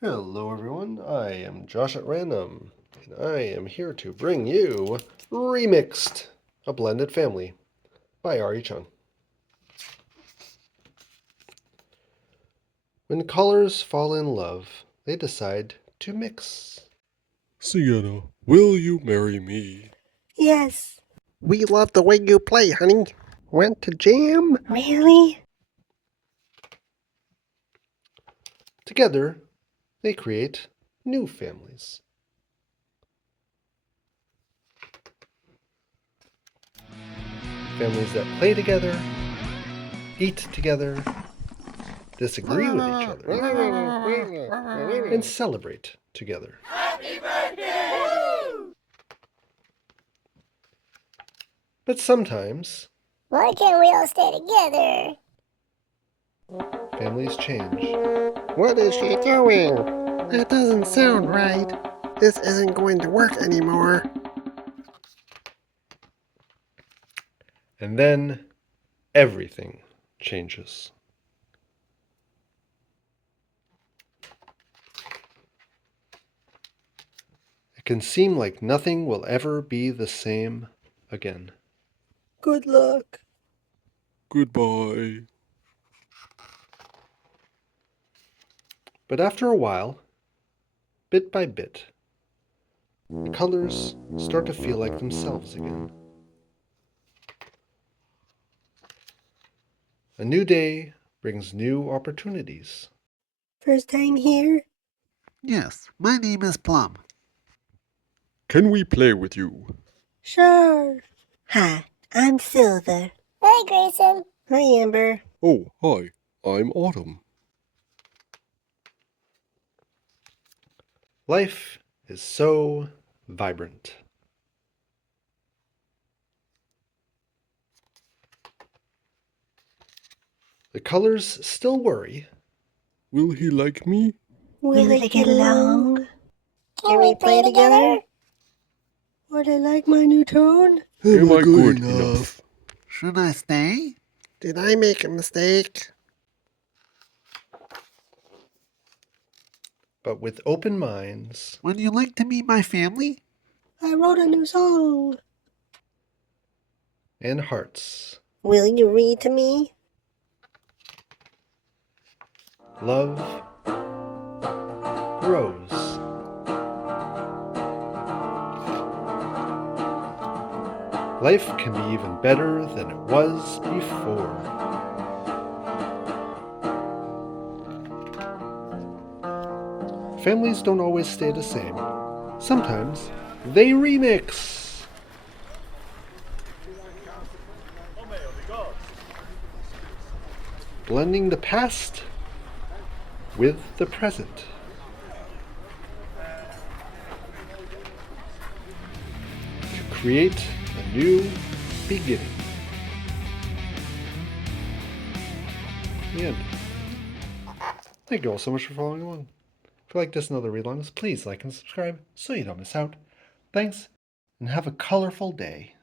Hello everyone, I am Josh at Random, and I am here to bring you Remixed, a Blended Family by Arree Chung. When colors fall in love, they decide to mix. Sienna, will you marry me? Yes. We love the way you play, honey. Want to jam? Really? Together, they create new families. Families that play together, eat together, disagree with each other, and celebrate together. But sometimes, Why can't we all stay together? families change. What is she doing? That doesn't sound right. This isn't going to work anymore. And then everything changes. It can seem like nothing will ever be the same again. Good luck. Goodbye. But after a while, bit by bit, the colors start to feel like themselves again. A new day brings new opportunities. First time here? Yes, my name is Plum. Can we play with you? Sure. Hi, I'm Silver. Hi, Grayson. Hi, Amber. Oh, hi, I'm Autumn. Life is so vibrant. The colors still worry. Will he like me? Will they get along? Can we play together? Would they like my new tone? Am I good enough? Should I stay? Did I make a mistake? But with open minds Would you like to meet my family? I wrote a new song. and hearts, Will you read to me? love grows. Life can be even better than it was before. Families don't always stay the same. Sometimes they remix. Blending the past with the present. To create a new beginning. The end. Thank you all so much for following along. If you like this and other read-alongs, please like and subscribe so you don't miss out. Thanks, and have a colorful day.